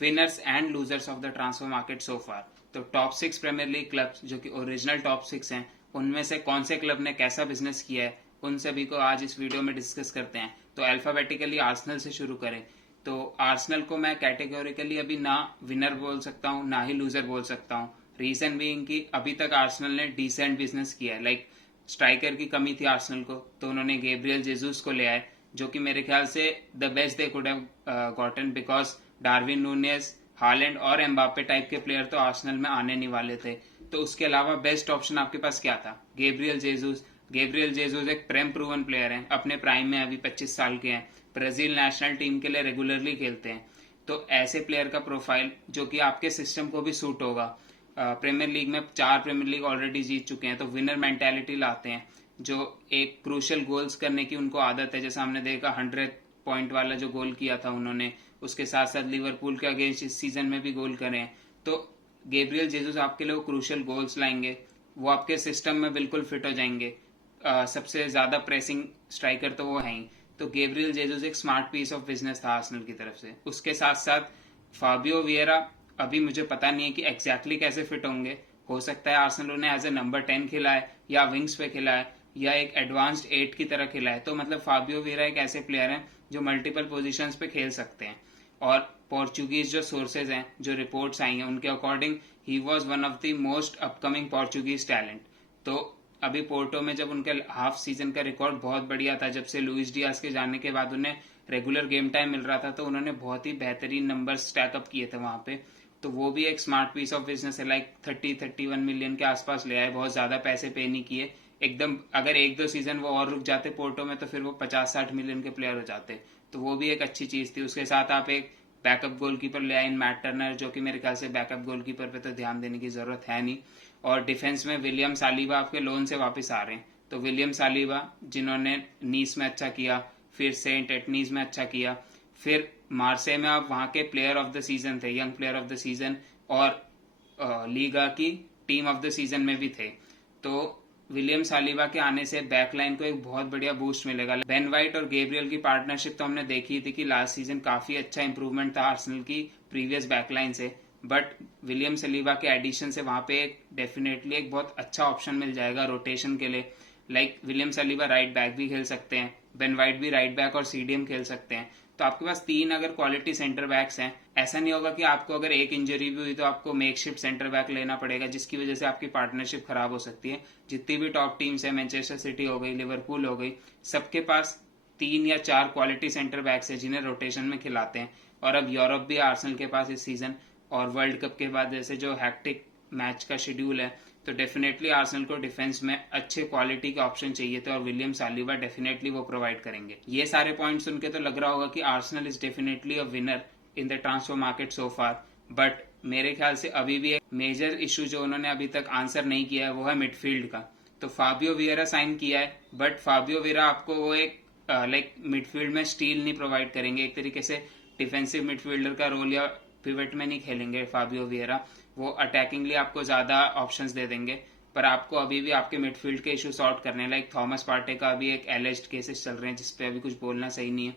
Winners and losers of the transfer market so far. तो top 6 premiere league clubs जो कि original top 6 हैं, उनमें से कौन से क्लब ने कैसा बिजनेस किया है, उन सभी को आज इस वीडियो में डिस्कस करते हैं। तो अल्फाबेटिकली आर्सेनल से शुरू करें तो आर्सेनल को मैं कैटेगोरिकली अभी ना विनर बोल सकता हूँ ना ही लूजर बोल सकता हूँ। रीजन बीइंग कि अभी तक आर्सेनल ने डिसेंट बिजनेस किया है। लाइक स्ट्राइकर की कमी थी आर्सेनल को, तो उन्होंने गैब्रियल जेसूस को ले आए, जो कि मेरे ख्याल से the best they could have gotten, because Darwin Nunez, Haaland और एम्बापे टाइप के प्लेयर तो आर्सेनल में आने नहीं वाले थे। तो उसके अलावा बेस्ट ऑप्शन आपके पास क्या था? Gabriel Jesus. गैब्रियल जेसूस एक प्रेम प्रूवन प्लेयर हैं, अपने प्राइम में अभी 25 साल के हैं, ब्राजील नेशनल टीम के लिए रेगुलरली खेलते हैं। तो ऐसे प्लेयर का प्रोफाइल जो कि आपके सिस्टम को भी सूट होगा। प्रीमियर लीग में 4 प्रीमियर लीग ऑलरेडी जीत चुके हैं, तो विनर मेंटेलिटी लाते हैं, जो एक क्रूशल गोल्स करने की उनको आदत है। जैसा हमने देखा 100 पॉइंट वाला जो गोल किया था उन्होंने, उसके साथ साथ लिवरपूल के अगेंस्ट इस सीजन में भी गोल करे हैं। तो गैब्रियल जेसूस आपके लिए वो क्रूशल गोल्स लाएंगे, वो आपके सिस्टम में बिल्कुल फिट हो जाएंगे। सबसे ज्यादा प्रेसिंग स्ट्राइकर तो वो है ही। तो गैब्रियल जेसूस एक स्मार्ट पीस ऑफ बिजनेस था आर्सेनल की तरफ से। उसके साथ साथ फाबियो वियरा, अभी मुझे पता नहीं है कि एग्जैक्टली कैसे फिट होंगे। हो सकता है आर्सेनल उन्हें एज ए नंबर 10 खिला है, या विंग्स पे खिला है, या एक एडवांस्ड 8 की तरह खिला है। तो मतलब फाबियो वियरा एक ऐसे प्लेयर हैं जो मल्टीपल पोजीशंस पे खेल सकते हैं। और पोर्चुगीज जो सोर्सेज हैं, जो रिपोर्ट्स आई हैं, उनके according he was one of the most upcoming Portuguese talent. तो अभी पोर्टो में जब उनके हाफ सीजन का रिकॉर्ड बहुत बढ़िया था, जब से लुइस डियास के जाने के बाद उन्हें रेगुलर गेम टाइम मिल रहा था, तो उन्होंने बहुत ही बेहतरीन नंबर स्टैकअप किए थे वहां पे। तो वो भी एक स्मार्ट पीस ऑफ बिजनेस है। लाइक 30-31 मिलियन के आसपास ले आए, बहुत ज्यादा पैसे पे नहीं किए एकदम। अगर 1-2 सीजन वो और रुक जाते पोर्टो में, तो फिर वो 50-60 मिलियन के प्लेयर हो जाते। तो वो भी एक अच्छी चीज थी। उसके साथ आप एक बैकअप गोलकीपर ले आए इन मैट टर्नर, जो कि मेरे ख्याल से बैकअप गोलकीपर पे तो ध्यान देने की जरूरत है नहीं। और डिफेंस में विलियम सालीबा आपके लोन से वापस आ रहे हैं। तो विलियम सालीबा, जिन्होंने नीस में अच्छा किया, फिर सेंट एटनीज में अच्छा किया, फिर मार्से में आप वहां के प्लेयर ऑफ द सीजन थे, young player of the season, और लीगा की टीम ऑफ द सीजन में भी थे। तो विलियम सालीबा के आने से बैकलाइन को एक बहुत बढ़िया बूस्ट मिलेगा। बेन वाइट और गैब्रियल की पार्टनरशिप तो हमने देखी थी कि लास्ट सीजन काफी अच्छा इंप्रूवमेंट था आर्सेनल की प्रीवियस बैकलाइन से, बट विलियम सालीबा के एडिशन से वहां पे डेफिनेटली एक बहुत अच्छा ऑप्शन मिल जाएगा रोटेशन के लिए। लाइक विलियम सालीबा राइट बैक भी खेल सकते हैं, बेन वाइट भी राइट बैक और सीडीएम खेल सकते हैं। तो आपके पास 3 अगर क्वालिटी सेंटर बैक्स हैं, ऐसा नहीं होगा कि आपको अगर एक इंजरी भी हुई तो आपको मेकशिफ्ट सेंटर बैक लेना पड़ेगा, जिसकी वजह से आपकी पार्टनरशिप खराब हो सकती है। जितनी भी टॉप टीम्स है, मैनचेस्टर सिटी हो गई, लिवरपूल हो गई, सबके पास 3 या 4 क्वालिटी सेंटर बैक्स है जिन्हें रोटेशन में खिलाते हैं। और अब यूरोप भी आर्सेनल के पास इस सीजन, और वर्ल्ड कप के बाद जैसे जो हैक्टिक मैच का शेड्यूल है, तो डेफिनेटली आर्सेनल को डिफेंस में अच्छे क्वालिटी के ऑप्शन चाहिए थे, और विलियम सालीबा डेफिनेटली वो प्रोवाइड करेंगे। ये सारे पॉइंट सुन के तो लग रहा होगा कि Arsenal is definitely a winner in the transfer market so far, but मेरे ख्याल से अभी भी एक मेजर इशू जो उन्होंने अभी तक आंसर नहीं किया है वो है मिडफील्ड का। तो फाबियो वियरा साइन किया है, बट फाबियो वियरा आपको वो एक लाइक मिडफील्ड में स्टील नहीं प्रोवाइड करेंगे। एक तरीके से डिफेंसिव मिडफील्डर का रोल या पिवट में नहीं खेलेंगे फाबियो वियरा। वो अटैकिंगली आपको ज्यादा ऑप्शंस दे देंगे, पर आपको अभी भी आपके मिडफील्ड के इशू सॉर्ट करने हैं। लाइक थॉमस पार्टे का अभी एक एलिज्ड केसेस चल रहे हैं, जिसपे अभी कुछ बोलना सही नहीं है।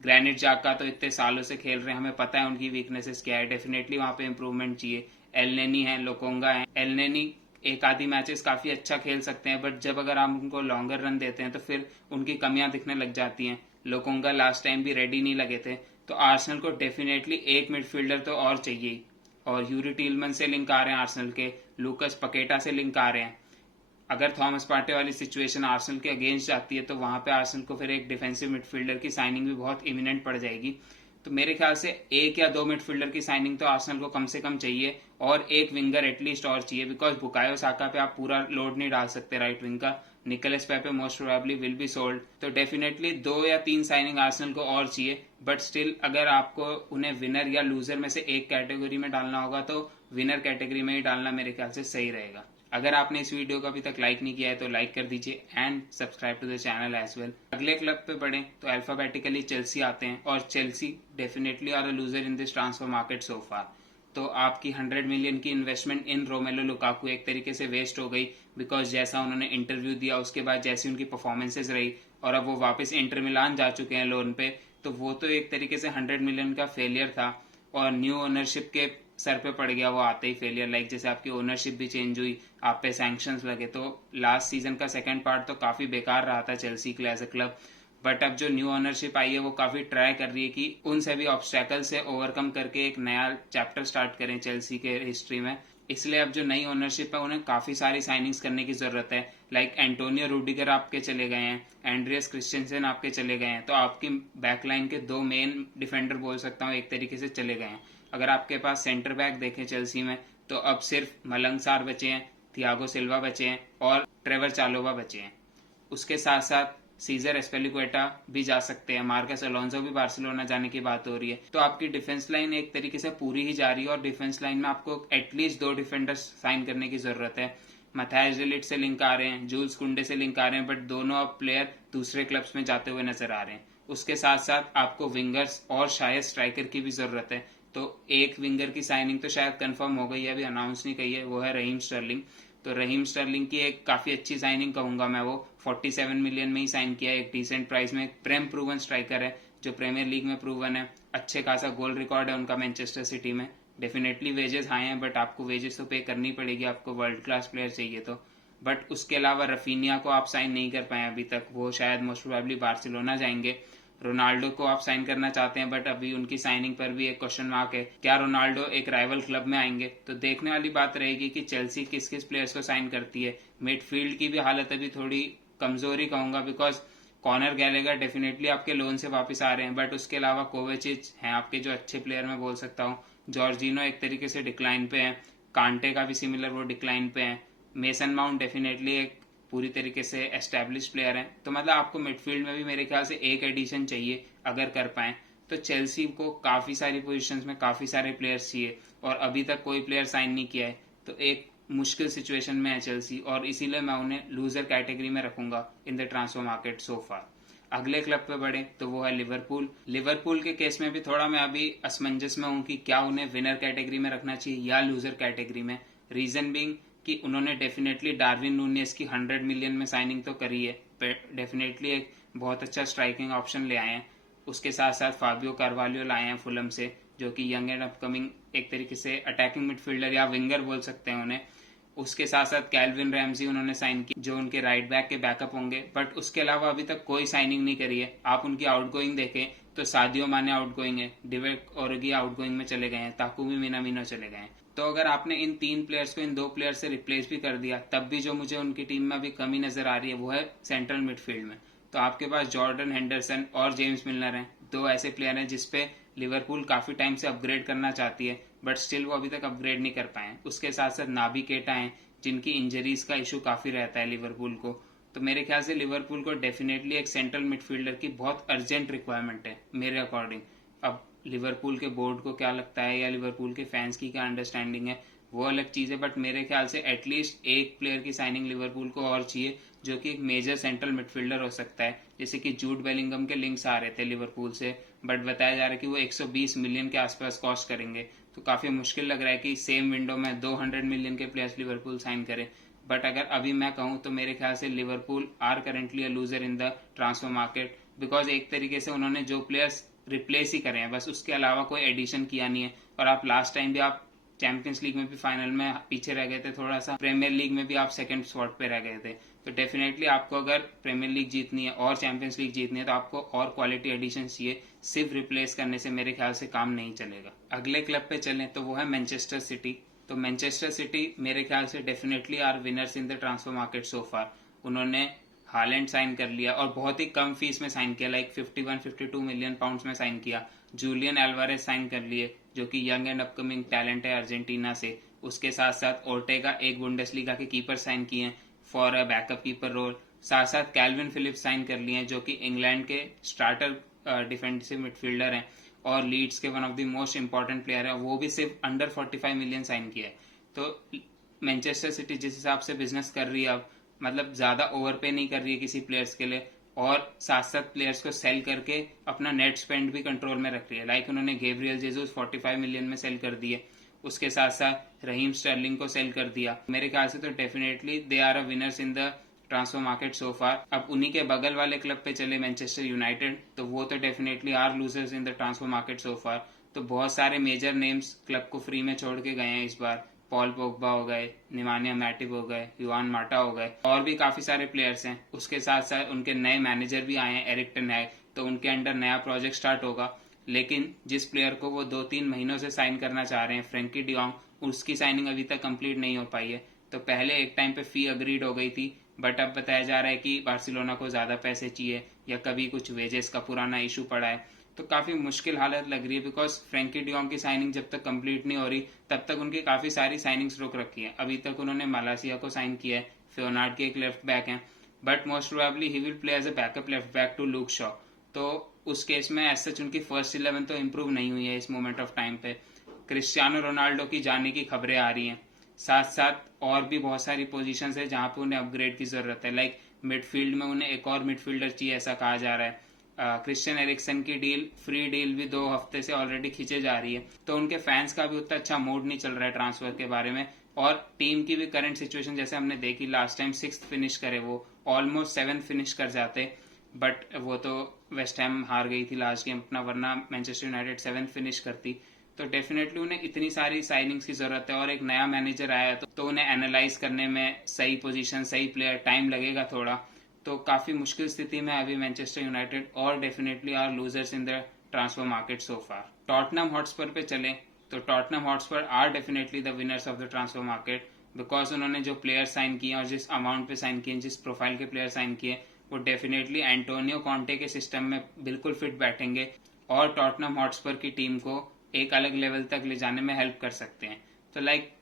ग्रैनिट जाका तो इतने सालों से खेल रहे हैं, हमें पता है उनकी वीकनेसेस क्या है। डेफिनेटली वहां पे इंप्रूवमेंट चाहिए। एलनेनी है, लोकोंगा है। एलनेनी एक आधी मैचेस काफी अच्छा खेल सकते हैं, बट जब अगर आप उनको लॉन्गर रन देते हैं तो फिर उनकी कमियां दिखने लग जाती हैं। लोकोंगा लास्ट टाइम भी रेडी नहीं लगे थे। तो आर्सेनल को डेफिनेटली एक मिडफील्डर तो और चाहिए। और यूरी टीलमन से लिंक आ रहे हैं आर्सेनल के, लूकस पकेटा से लिंक आ रहे हैं। अगर थॉमस पार्टे वाली सिचुएशन आर्सेनल के अगेंस्ट जाती है, तो वहां पे आर्सेनल को फिर एक डिफेंसिव मिडफील्डर की साइनिंग भी बहुत इमिनेंट पड़ जाएगी। तो मेरे ख्याल से 1 या 2 मिडफील्डर की साइनिंग तो आर्सेनल को कम से कम चाहिए, और एक विंगर एटलीस्ट और चाहिए, बिकॉज बुकायो साका पे आप पूरा लोड नहीं डाल सकते राइट विंग का। Nicolas Pepe most probably will be sold. तो डेफिनेटली 2 या 3 साइनिंग आर्सेनल को और चाहिए, बट स्टिल अगर आपको उन्हें विनर या लूजर में से एक कैटेगरी में डालना होगा, तो विनर कैटेगरी में ही डालना मेरे ख्याल से सही रहेगा। अगर आपने इस वीडियो को अभी तक लाइक नहीं किया है तो लाइक कर दीजिए, and subscribe to the channel as well. अगले क्लब पे बढ़े तो अल्फाबेटिकली चेल्सी आते हैं, और Chelsea definitely are a loser in this transfer market so far. तो आपकी 100 मिलियन की इन्वेस्टमेंट इन रोमेलो लुकाकू एक तरीके से वेस्ट हो गई, बिकॉज जैसा उन्होंने इंटरव्यू दिया, उसके बाद जैसी उनकी परफॉर्मेंसेज रही, और अब वो वापस इंटर मिलान जा चुके हैं लोन पे, तो वो तो एक तरीके से 100 मिलियन का फेलियर था। और न्यू ओनरशिप के सर पे पड़ गया वो आते ही फेलियर। लाइक जैसे आपकी ओनरशिप भी चेंज हुई, आप पे सैंक्शंस लगे, तो लास्ट सीजन का सेकंड पार्ट तो काफी बेकार रहा था चेल्सी के लिए एज अ क्लब। बट अब जो न्यू ओनरशिप आई है वो काफी ट्राई कर रही है कि उन सभी ऑब्स्टेकल से ओवरकम करके एक नया चैप्टर स्टार्ट करें चेल्सी के हिस्ट्री में। इसलिए अब जो नई ओनरशिप है उन्हें काफी सारी साइनिंग्स करने की जरूरत है। लाइक एंटोनियो रूडिगर आपके चले गए हैं, एंड्रियस क्रिस्टियनसन आपके चले गए हैं, तो आपकी बैकलाइन के दो मेन डिफेंडर बोल सकता हूँ एक तरीके से चले गए हैं। अगर आपके पास सेंटर बैक देखें चेल्सी में, तो अब सिर्फ मलंग सार बचे हैं, थियागो सिल्वा बचे हैं और ट्रेवर चालोबा बचे हैं। उसके साथ साथ सीजर एस्पेलिक्वेटा भी जा सकते हैं, मार्कस अलोंसो भी बार्सिलोना जाने की बात हो रही है। तो आपकी डिफेंस लाइन एक तरीके से पूरी ही जा रही है और डिफेंस लाइन में आपको एटलीस्ट 2 डिफेंडर्स साइन करने की जरूरत है। मैथायस डे लिट से लिंक आ रहे हैं, जूल्स कुंडे से लिंक आ रहे हैं, बट दोनों अब प्लेयर दूसरे क्लब्स में जाते हुए नजर आ रहे हैं। उसके साथ साथ आपको विंगर्स और शायद स्ट्राइकर की भी जरूरत है। तो एक विंगर की साइनिंग तो शायद कंफर्म हो गई है, अभी अनाउंस नहीं की है, वो है रहीम स्टर्लिंग। तो रहीम स्टर्लिंग की एक काफी अच्छी साइनिंग कहूंगा मैं, वो 47 मिलियन में ही साइन किया है, एक डिसेंट प्राइस में। एक प्रेम प्रूवन स्ट्राइकर है जो प्रीमियर लीग में प्रूवन है, अच्छे खासा गोल रिकॉर्ड है उनका मैनचेस्टर सिटी में। डेफिनेटली वेजेस हाई हैं, बट आपको वेजेस तो पे करनी पड़ेगी, आपको वर्ल्ड क्लास प्लेयर चाहिए तो। बट उसके अलावा रफीनिया को आप साइन नहीं कर पाए अभी तक, वो शायद मोस्ट प्रोबेबली बार्सिलोना जाएंगे। रोनाल्डो को आप साइन करना चाहते हैं, बट अभी उनकी साइनिंग पर भी एक क्वेश्चन मार्क है, क्या रोनाल्डो एक राइवल क्लब में आएंगे? तो देखने वाली बात रहेगी कि चेल्सी किस किस प्लेयर्स को साइन करती है। मिडफील्ड की भी हालत अभी थोड़ी कमजोरी कहूंगा, बिकॉज कॉनर गैलेगर डेफिनेटली आपके लोन से वापस आ रहे हैं, बट उसके अलावा कोवेचिच हैं आपके जो अच्छे प्लेयर मैं बोल सकता हूँ। जॉर्जिनो एक तरीके से डिक्लाइन पे है, कांटे का भी सिमिलर वो डिक्लाइन पे है। मेसन माउंट डेफिनेटली एक पूरी तरीके से एस्टेब्लिश प्लेयर है। तो मतलब आपको मिडफील्ड में भी मेरे ख्याल से एक एडिशन चाहिए अगर कर पाए। तो चेल्सी को काफी सारी पोजीशंस में काफी सारे प्लेयर्स चाहिए और अभी तक कोई प्लेयर साइन नहीं किया है, तो एक मुश्किल सिचुएशन में है चेल्सी, और इसीलिए मैं उन्हें लूजर कैटेगरी में रखूंगा in the transfer market so far. अगले क्लब पे बढ़े तो वो है लिवरपूल। लिवरपूल के केस में भी थोड़ा मैं अभी असमंजस में हूँ कि क्या उन्हें विनर कैटेगरी में रखना चाहिए या लूजर कैटेगरी में। रीजन बीइंग कि उन्होंने डेफिनेटली डार्विन नूनेस की 100 मिलियन में साइनिंग तो करी है, डेफिनेटली एक बहुत अच्छा स्ट्राइकिंग ऑप्शन ले आए हैं। उसके साथ साथ फाबियो कार्वालियो लाए हैं फुलम से, जो कि यंग एंड अपकमिंग एक तरीके से अटैकिंग मिडफील्डर या विंगर बोल सकते हैं उन्हें। उसके साथ साथ कैल्विन रैमजी उन्होंने साइन की, जो उनके राइट बैक के बैकअप होंगे। बट उसके अलावा अभी तक कोई साइनिंग नहीं करी है। आप उनकी आउटगोइंग देखें तो सादियो माने आउटगोइंग है, डिवेक ओरेगी आउटगोइंग में चले गए हैं, ताकुमी मिनामिनो चले गए हैं। तो अगर आपने इन 3 प्लेयर्स को इन 2 प्लेयर से रिप्लेस भी कर दिया, तब भी जो मुझे उनकी टीम में अभी कमी नजर आ रही है वो है सेंट्रल मिडफील्ड में। तो आपके पास जॉर्डन हेंडरसन और जेम्स मिलनर हैं, 2 ऐसे प्लेयर हैं जिसपे लिवरपूल काफी टाइम से अपग्रेड करना चाहती है, बट स्टिल वो अभी तक अपग्रेड नहीं कर पाए हैं। उसके साथ साथ नाबी केटा हैं, जिनकी इंजरीज का इशू काफी रहता है लिवरपूल को। तो मेरे ख्याल से लिवरपूल को डेफिनेटली एक सेंट्रल मिडफील्डर की बहुत अर्जेंट रिक्वायरमेंट है मेरे अकॉर्डिंग। अब लिवरपूल के बोर्ड को क्या लगता है या लिवरपूल के फैंस की क्या अंडरस्टैंडिंग है वो अलग चीज है, बट मेरे ख्याल से एटलीस्ट एक प्लेयर की साइनिंग लिवरपूल को और चाहिए, जो कि एक मेजर सेंट्रल मिडफील्डर हो सकता है। जैसे कि जूड बेलिंगम के लिंक्स आ रहे थे लिवरपूल से, बट बताया जा रहा है कि वो 120 मिलियन के आसपास कॉस्ट करेंगे। तो काफी मुश्किल लग रहा है कि सेम विंडो में 200 मिलियन के प्लेयर्स लिवरपूल साइन करे। बट अगर अभी मैं कहूं तो मेरे ख्याल से Liverpool are currently a loser in the transfer market, because एक तरीके से उन्होंने जो प्लेयर्स रिप्लेस ही करे हैं बस, उसके अलावा कोई एडिशन किया नहीं है। और आप लास्ट टाइम भी आप चैंपियंस लीग में भी फाइनल में पीछे रह गए थे थोड़ा सा, प्रीमियर लीग में भी आप सेकंड स्पॉट पे रह गए थे। तो डेफिनेटली आपको अगर प्रीमियर लीग जीतनी है और चैंपियंस लीग जीतनी है तो आपको और क्वालिटी एडिशन चाहिए, सिर्फ रिप्लेस करने से मेरे ख्याल से काम नहीं चलेगा। अगले क्लब पे चलें तो वो है मैनचेस्टर सिटी। तो मैनचेस्टर सिटी मेरे ख्याल से definitely are winners in the transfer market so far. उन्होंने हालैंड साइन कर लिया और बहुत ही कम फीस में साइन किया, लाइक 51-52 मिलियन पाउंड्स में साइन किया। जूलियन एल्वारेज साइन कर लिए, जो कि यंग एंड अपकमिंग टैलेंट है अर्जेंटीना से। उसके साथ साथ ओर्टेगा एक बुंडेसलीगा के कीपर साइन किए हैं for a backup keeper role. साथ साथ कैल्विन फिलिप्स साइन कर लिए हैं, जो कि इंग्लैंड के स्टार्टर डिफेंसिव मिडफील्डर हैं और लीड्स के one of the most important player है। वो भी सिर्फ अंडर 45 मिलियन साइन किया है। तो मैनचेस्टर सिटी जिस हिसाब से बिजनेस कर रही है अब, मतलब ज्यादा ओवरपे नहीं कर रही है किसी प्लेयर्स के लिए, और साथ साथ प्लेयर्स को सेल करके अपना नेट स्पेंड भी कंट्रोल में रख रही है। लाइक उन्होंने गेब्रियल जेसूस 45 मिलियन में सेल कर दिए, उसके साथ साथ रहीम स्टर्लिंग को सेल कर दिया। मेरे ख्याल से तो definitely they are a winners in the transfer market so far. अब उन्हीं के बगल वाले क्लब पे चले मैनचेस्टर यूनाइटेड, तो वो तो definitely are losers in the transfer market so far. तो बहुत सारे मेजर नेम्स क्लब को फ्री में छोड़ के गए हैं इस बार। पॉल पोग्बा हो गए, निमानिया मैटिव हो गए, युआन माटा हो गए, और भी काफी सारे प्लेयर्स हैं। उसके साथ साथ उनके नए मैनेजर भी आए हैं, एरिक टेन हैग, तो उनके अंडर नया प्रोजेक्ट स्टार्ट होगा। लेकिन जिस प्लेयर को वो 2-3 महीनों से साइन करना चाह रहे हैं, फ्रेंकी डियोंग, उसकी साइनिंग अभी तक कंप्लीट नहीं हो पाई है। तो पहले एक टाइम पे फी अग्रीड हो गई थी, बट अब बताया जा रहा है कि बार्सिलोना को ज्यादा पैसे चाहिए या कभी कुछ वेजेस का पुराना इशू पड़ा है। तो काफी मुश्किल हालत लग रही है, बिकॉज फ्रेंकी डियोंग की साइनिंग जब तक कंप्लीट नहीं हो रही तब तक उनकी काफी सारी साइनिंग्स रोक रखी है। अभी तक उन्होंने मलासिया को साइन किया है, फियोनार्ड के एक लेफ्ट बैक हैं, but most probably he will play as a backup left back to Luke Shaw. तो उस केस में एज सच उनकी फर्स्ट 11 तो इम्प्रूव नहीं हुई है इस मोमेंट ऑफ टाइम पे। क्रिस्टियानो रोनाल्डो की जाने की खबरें आ रही हैं, साथ साथ और भी बहुत सारी पोजीशंस है जहां पे उन्हें अपग्रेड की जरूरत है। लाइक मिडफील्ड में उन्हें एक और मिडफील्डर चाहिए, ऐसा कहा जा रहा है। क्रिश्चियन एरिक्सन की डील, फ्री डील भी 2 हफ्ते से ऑलरेडी खींचे जा रही है। तो उनके फैंस का भी उतना अच्छा मूड नहीं चल रहा है ट्रांसफर के बारे में। और टीम की भी करंट सिचुएशन जैसे हमने देखी, लास्ट टाइम 6th फिनिश करे वो, ऑलमोस्ट 7th फिनिश कर जाते, बट वो तो वेस्ट हैम हार गई थी लास्ट गेम अपना, वरना मैनचेस्टर यूनाइटेड 7th फिनिश करती। तो डेफिनेटली उन्हें इतनी सारी साइनिंग्स की जरूरत है, और एक नया मैनेजर आया तो उन्हें एनालाइज करने में सही पोजीशन, सही प्लेयर, टाइम लगेगा थोड़ा। तो काफी मुश्किल स्थिति में अभी मैनचेस्टर यूनाइटेड, और definitely are losers in the transfer market so far. Tottenham Hotspur पे चले तो Tottenham Hotspur are definitely the winners of the transfer market, because उन्होंने जो प्लेयर साइन किए और जिस अमाउंट पे साइन किए, जिस प्रोफाइल के प्लेयर साइन किए, वो डेफिनेटली एंटोनियो कॉन्टे के सिस्टम में बिल्कुल फिट बैठेंगे और टॉटनहम हॉटस्पर की टीम को एक अलग लेवल तक ले जाने में हेल्प कर सकते हैं। तो like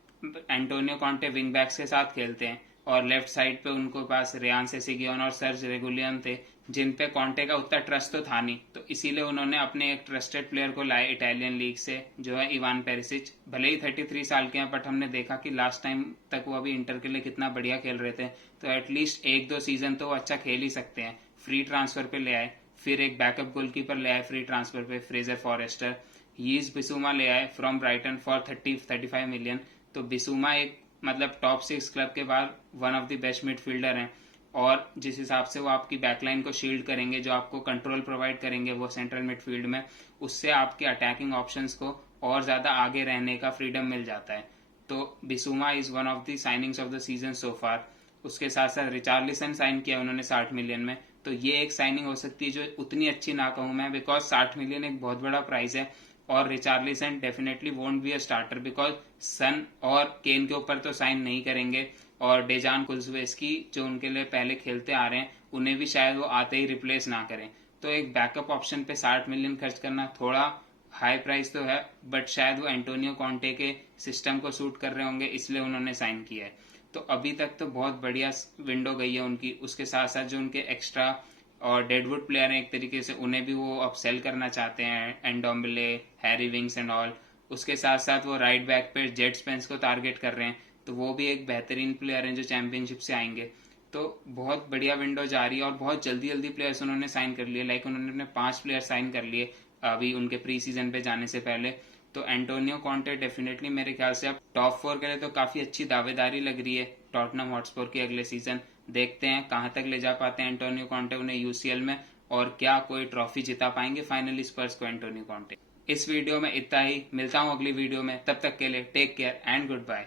Antonio Conte wing backs के साथ खेलते हैं, और लेफ्ट साइड पे उनको पास रेयान सेसिगियोन और सर्ज रेगुलियन थे, जिन पे कॉन्टे का उतना ट्रस्ट तो था नहीं। तो इसीलिए उन्होंने अपने एक ट्रस्टेड प्लेयर को लाया इटालियन लीग से, जो है इवान पेरिसिच। भले ही 33 साल के हैं, बट हमने देखा कि लास्ट टाइम तक वो अभी इंटर के लिए कितना बढ़िया खेल रहे थे। तो एटलीस्ट 1-2 सीजन तो वो अच्छा खेल ही सकते हैं। फ्री ट्रांसफर पे ले आए, फिर एक बैकअप गोलकीपर ले आए फ्री ट्रांसफर पे, फ्रेजर फॉरेस्टर। यीज बिसूमा ले आए फ्रॉम ब्राइटन फॉर 30-35 मिलियन। तो बिसूमा एक मतलब टॉप 6 क्लब के बाद one of the best midfielder हैं, और जिस हिसाब से वो आपकी बैकलाइन को शील्ड करेंगे, जो आपको कंट्रोल प्रोवाइड करेंगे वो सेंट्रल मिडफील्ड में, उससे आपके अटैकिंग ऑप्शंस को और ज्यादा आगे रहने का फ्रीडम मिल जाता है। तो Bissouma is one of the signings of the season so far. उसके साथ साथ रिचार्लिसन साइन किया उन्होंने 60 मिलियन में। तो ये एक साइनिंग हो सकती है जो उतनी अच्छी ना कहूं मैं, बिकॉज 60 मिलियन एक बहुत बड़ा प्राइस है, और Richarlison definitely won't be a starter, because Son और केन के ऊपर तो साइन नहीं करेंगे, और डेजान कुल्सवेस्की जो उनके लिए पहले खेलते आ रहे हैं, उन्हें भी शायद वो आते ही रिप्लेस ना करें। तो एक बैकअप ऑप्शन पे 60 मिलियन खर्च करना थोड़ा हाई प्राइस तो है, बट शायद वो एंटोनियो कॉन्टे के सिस्टम को सूट कर रहे होंगे, इसलिए उन्होंने साइन किया है। तो अभी तक तो बहुत बढ़िया विंडो गई है उनकी। उसके साथ साथ जो उनके एक्स्ट्रा और डेडवुड प्लेयर हैं एक तरीके से, उन्हें भी वो अब सेल करना चाहते हैं, एंडोम्बले, हैरी विंग्स एंड ऑल। उसके साथ साथ वो राइट बैक पे जेट स्पेंस को टारगेट कर रहे हैं, तो वो भी एक बेहतरीन प्लेयर हैं जो चैंपियनशिप से आएंगे। तो बहुत बढ़िया विंडो जा रही है, और बहुत जल्दी जल्दी प्लेयर्स उन्होंने साइन कर लिए। लाइक उन्होंने अपने 5 प्लेयर साइन कर लिए अभी उनके प्री सीजन पे जाने से पहले। तो एंटोनियो कॉन्टे डेफिनेटली मेरे ख्याल से अब टॉप 4 के लिए तो काफी अच्छी दावेदारी लग रही है टॉटनहम हॉटस्पर की अगले सीजन। देखते हैं कहां तक ले जा पाते हैं एंटोनियो कॉन्टे उन्हें यूसीएल में, और क्या कोई ट्रॉफी जिता पाएंगे फाइनली स्पर्स को एंटोनियो कॉन्टे। इस वीडियो में इतना ही, मिलता हूं अगली वीडियो में, तब तक के लिए take care and good bye.